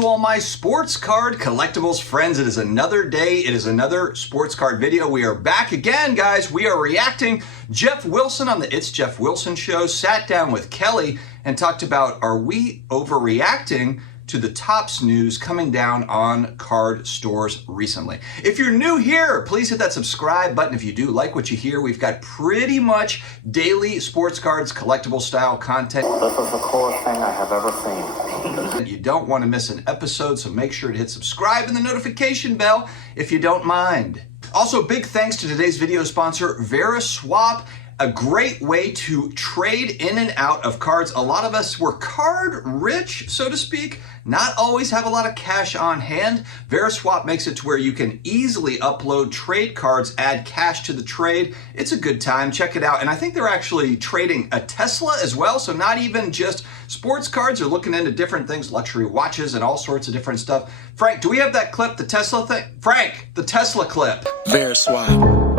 to all my sports card collectibles friends. It is another day. It is another sports card video. We are back again, guys. We are reacting. Geoff Wilson on the It's Geoff Wilson show sat down with Kelly and talked about, are we overreacting to the Topps news coming down on card stores recently? If you're new here, please hit that subscribe button. If you do like what you hear, we've got pretty much daily sports cards, collectible style content. This is the coolest thing I have ever seen. You don't want to miss an episode, so make sure to hit subscribe and the notification bell if you don't mind. Also, big thanks to today's video sponsor, VeriSwap. A great way to trade in and out of cards. A lot of us were card rich, so to speak, not always have a lot of cash on hand. VeriSwap makes it to where you can easily upload trade cards, add cash to the trade. It's a good time, check it out. And I think they're actually trading a Tesla as well, so not even just sports cards, they're looking into different things, luxury watches and all sorts of different stuff. Frank, do we have that clip, the Tesla thing? Frank, the Tesla clip. VeriSwap.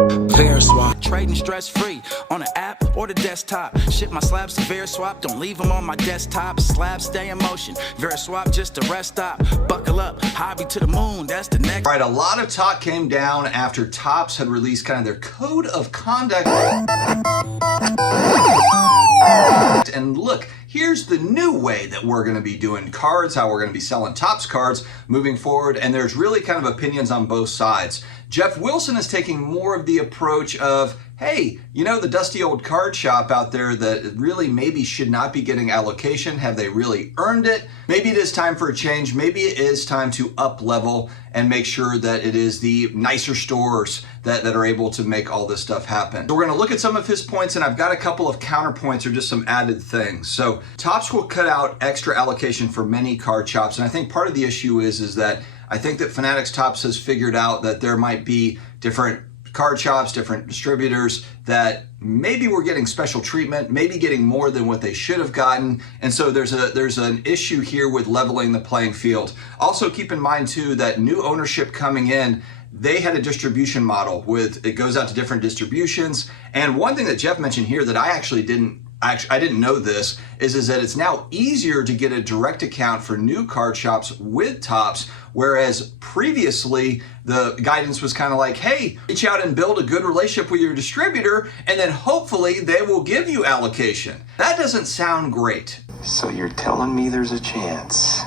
VeriSwap. Trading stress-free on the app or the desktop. Ship my slabs to VeriSwap. Don't leave them on my desktop. Slabs stay in motion. VeriSwap just a rest stop. Buckle up. Hobby to the moon. That's the next. All right, a lot of talk came down after Topps had released kind of their code of conduct. And look, here's the new way that we're going to be doing cards, how we're going to be selling Topps cards moving forward. And there's really kind of opinions on both sides. Geoff Wilson is taking more of the approach of, hey, you know, the dusty old card shop out there that really maybe should not be getting allocation. Have they really earned it? Maybe it is time for a change. Maybe it is time to up level and make sure that it is the nicer stores that are able to make all this stuff happen. So we're going to look at some of his points, and I've got a couple of counterpoints or just some added things. So Topps will cut out extra allocation for many card shops, and I think part of the issue is that I think that Fanatics Topps has figured out that there might be different card shops, different distributors that maybe were getting special treatment, maybe getting more than what they should have gotten. And so there's an issue here with leveling the playing field. Also keep in mind too that new ownership coming in, they had a distribution model with, it goes out to different distributions. And one thing that Geoff mentioned here that I didn't know this is that it's now easier to get a direct account for new card shops with Topps, whereas previously the guidance was kind of like, hey, reach out and build a good relationship with your distributor, and then hopefully they will give you allocation. That doesn't sound great. So you're telling me there's a chance?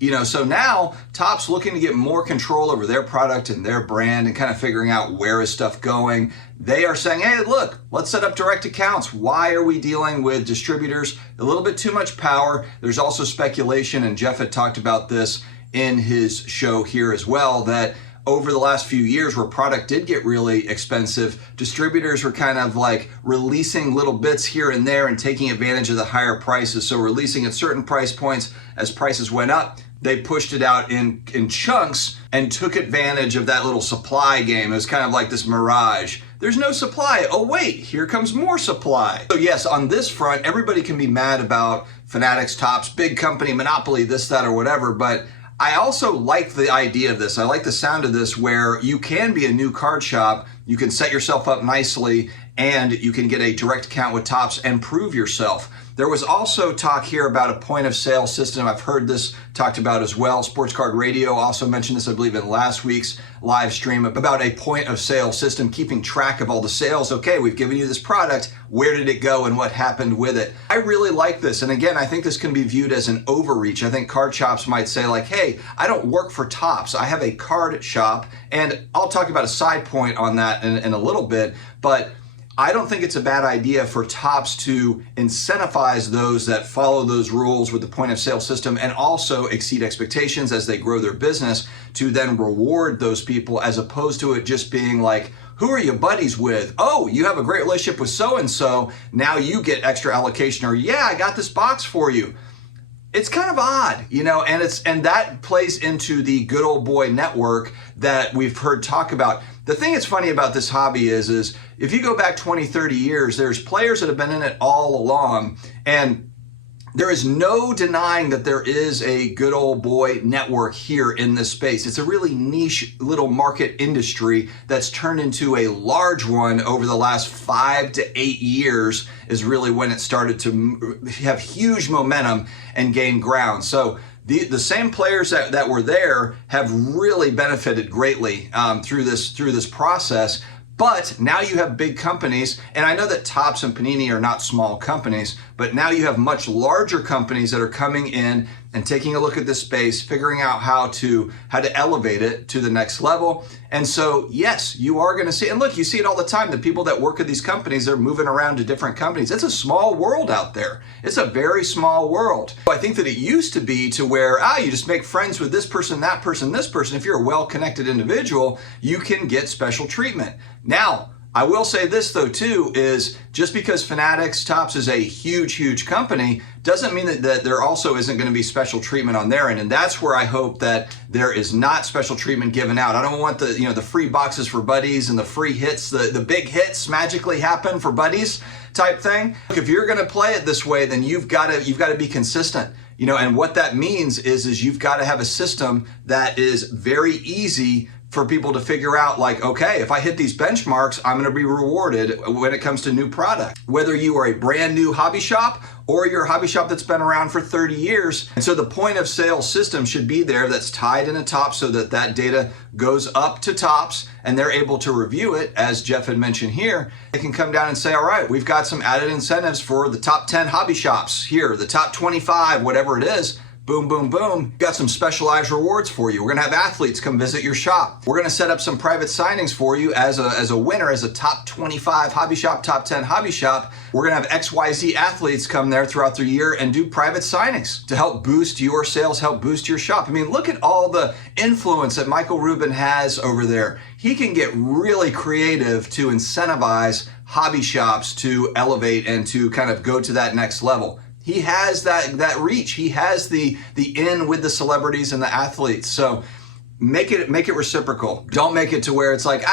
You know, so now Topps looking to get more control over their product and their brand and kind of figuring out where is stuff going. They are saying, hey, look, let's set up direct accounts. Why are we dealing with distributors? A little bit too much power. There's also speculation, and Geoff had talked about this in his show here as well, that over the last few years where product did get really expensive, distributors were kind of like releasing little bits here and there and taking advantage of the higher prices. So releasing at certain price points, as prices went up, they pushed it out in chunks and took advantage of that little supply game. It was kind of like this mirage. There's no supply. Oh wait, here comes more supply. So yes, on this front, everybody can be mad about Fanatics, Topps, big company, monopoly, this, that, or whatever, but I also like the idea of this. I like the sound of this where you can be a new card shop, you can set yourself up nicely, and you can get a direct account with Topps and prove yourself. There was also talk here about a point of sale system. I've heard this talked about as well. Sports Card Radio also mentioned this, I believe, in last week's live stream about a point of sale system, keeping track of all the sales. Okay, we've given you this product. Where did it go and what happened with it? I really like this. And again, I think this can be viewed as an overreach. I think card shops might say like, hey, I don't work for Topps. I have a card shop. And I'll talk about a side point on that in a little bit. But I don't think it's a bad idea for Topps to incentivize those that follow those rules with the point of sale system and also exceed expectations as they grow their business, to then reward those people, as opposed to it just being like, who are you buddies with? Oh, you have a great relationship with so-and-so, now you get extra allocation, or yeah, I got this box for you. It's kind of odd, you know, and that plays into the good old boy network that we've heard talk about. The thing that's funny about this hobby is if you go back 20, 30 years, there's players that have been in it all along, and There is no denying that there is a good old boy network here in this space. It's a really niche little market industry that's turned into a large one over the last 5 to 8 years is really when it started to have huge momentum and gain ground. So the same players that were there have really benefited greatly through this process. But now you have big companies, and I know that Topps and Panini are not small companies, but now you have much larger companies that are coming in and taking a look at this space, figuring out how to elevate it to the next level. And so, yes, you are going to see, and look, you see it all the time. The people that work at these companies, they're moving around to different companies. It's a small world out there. It's a very small world. I think that it used to be to where, you just make friends with this person, that person, this person. If you're a well-connected individual, you can get special treatment. Now, I will say this though too, is just because Fanatics Topps is a huge company doesn't mean that there also isn't going to be special treatment on their end. And that's where I hope that there is not special treatment given out. I don't want the free boxes for buddies and the free hits, the big hits magically happen for buddies type thing. If you're going to play it this way, then you've got to be consistent. And what that means is you've got to have a system that is very easy for people to figure out, like, okay, if I hit these benchmarks, I'm going to be rewarded when it comes to new product. Whether you are a brand new hobby shop or you're a hobby shop that's been around for 30 years. And so the point of sale system should be there that's tied into Topps so that data goes up to Topps and they're able to review it, as Geoff had mentioned here. They can come down and say, all right, we've got some added incentives for the top 10 hobby shops here, the top 25, whatever it is. Boom, boom, boom. Got some specialized rewards for you. We're gonna have athletes come visit your shop. We're gonna set up some private signings for you as a winner, as a top 25 hobby shop, top 10 hobby shop. We're gonna have XYZ athletes come there throughout the year and do private signings to help boost your sales, help boost your shop. I mean, look at all the influence that Michael Rubin has over there. He can get really creative to incentivize hobby shops to elevate and to kind of go to that next level. He has that reach. He has the in with the celebrities and the athletes. So make it reciprocal. Don't make it to where it's like,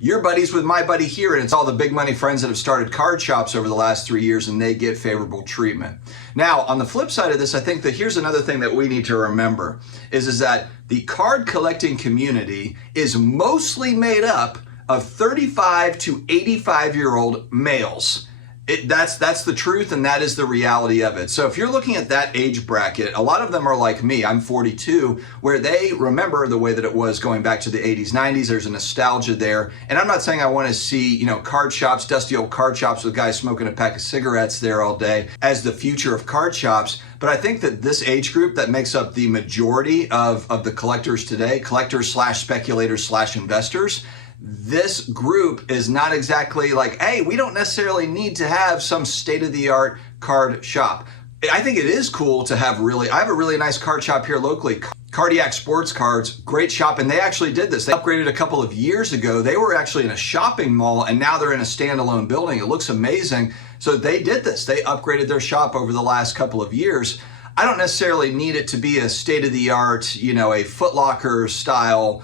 your buddy's with my buddy here, and it's all the big money friends that have started card shops over the last 3 years and they get favorable treatment. Now, on the flip side of this, I think that here's another thing that we need to remember is that the card collecting community is mostly made up of 35 to 85-year-old males. That's the truth, and that is the reality of it. So if you're looking at that age bracket, a lot of them are like me. I'm 42, where they remember the way that it was going back to the 80s, 90s. There's a nostalgia there. And I'm not saying I want to see, card shops, dusty old card shops with guys smoking a pack of cigarettes there all day as the future of card shops. But I think that this age group that makes up the majority of the collectors today, collectors / speculators / investors, this group is not exactly like, hey, we don't necessarily need to have some state-of-the-art card shop. I think it is cool to have I have a really nice card shop here locally, Cardiac Sports Cards, great shop, and they actually did this. They upgraded a couple of years ago. They were actually in a shopping mall, and now they're in a standalone building. It looks amazing. So they did this. They upgraded their shop over the last couple of years. I don't necessarily need it to be a state-of-the-art, a Foot Locker style,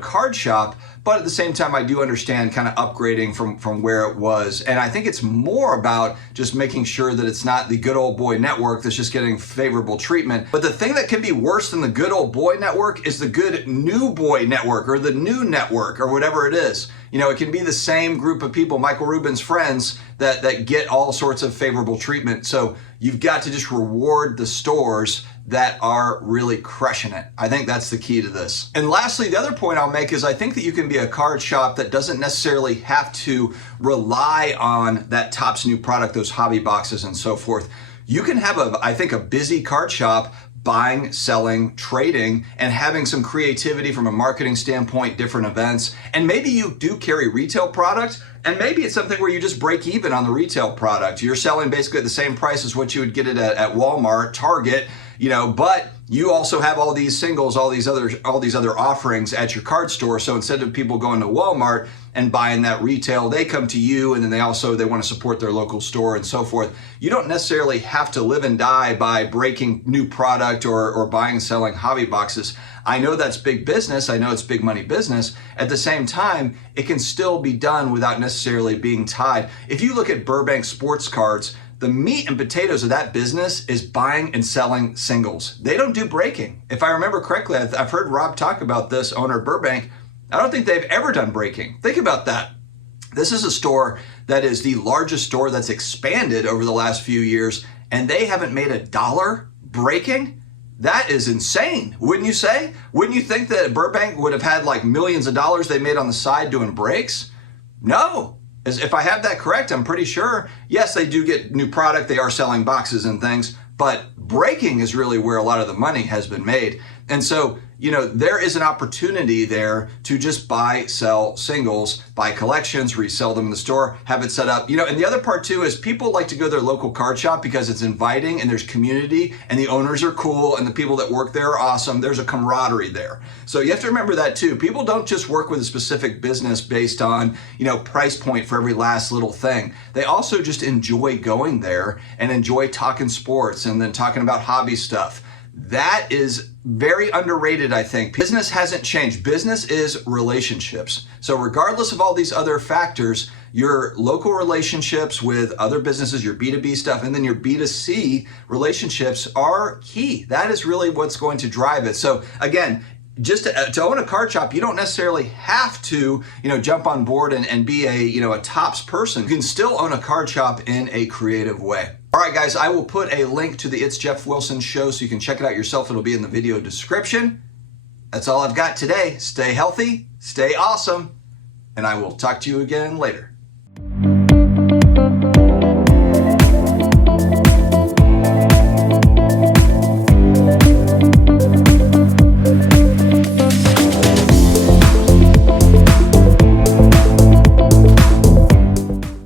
card shop. But at the same time, I do understand kind of upgrading from where it was. And I think it's more about just making sure that it's not the good old boy network that's just getting favorable treatment. But the thing that can be worse than the good old boy network is the good new boy network or the new network or whatever it is. It can be the same group of people, Michael Rubin's friends, that get all sorts of favorable treatment. So you've got to just reward the stores that are really crushing it. I think that's the key to this. And lastly, the other point I'll make is I think that you can be a card shop that doesn't necessarily have to rely on that Topps new product, those hobby boxes and so forth. You can have a busy card shop buying, selling, trading, and having some creativity from a marketing standpoint, different events. And maybe you do carry retail product, and maybe it's something where you just break even on the retail product. You're selling basically at the same price as what you would get it at Walmart, Target, but you also have all these singles, all these other offerings at your card store. So instead of people going to Walmart and buying that retail, they come to you, and then they want to support their local store and so forth. You don't necessarily have to live and die by breaking new product or buying and selling hobby boxes. I know that's big business. I know it's big money business. At the same time, it can still be done without necessarily being tied. If you look at Burbank Sports Cards, the meat and potatoes of that business is buying and selling singles. They don't do breaking. If I remember correctly, I've heard Rob talk about this, owner of Burbank. I don't think they've ever done breaking. Think about that. This is a store that is the largest store that's expanded over the last few years, and they haven't made $1 breaking. That is insane, wouldn't you say? Wouldn't you think that Burbank would have had like millions of dollars they made on the side doing breaks? No. If I have that correct, I'm pretty sure, yes, they do get new product. They are selling boxes and things, but breaking is really where a lot of the money has been made. And so, you know, there is an opportunity there to just buy, sell singles, buy collections, resell them in the store, have it set up. You know, and the other part too is people like to go to their local card shop because it's inviting and there's community and the owners are cool and the people that work there are awesome. There's a camaraderie there. So you have to remember that too. People don't just work with a specific business based on, you know, price point for every last little thing. They also just enjoy going there and enjoy talking sports and then talking about hobby stuff. That is very underrated, I think. Business hasn't changed. Business is relationships. So regardless of all these other factors, your local relationships with other businesses, your B2B stuff, and then your B2C relationships are key. That is really what's going to drive it. So again, just to own a card shop, you don't necessarily have to, you know, jump on board and be a, you know, a tops person. You can still own a card shop in a creative way. All right, guys, I will put a link to the It's Geoff Wilson show so you can check it out yourself. It'll be in the video description. That's all I've got today. Stay healthy, stay awesome, and I will talk to you again later.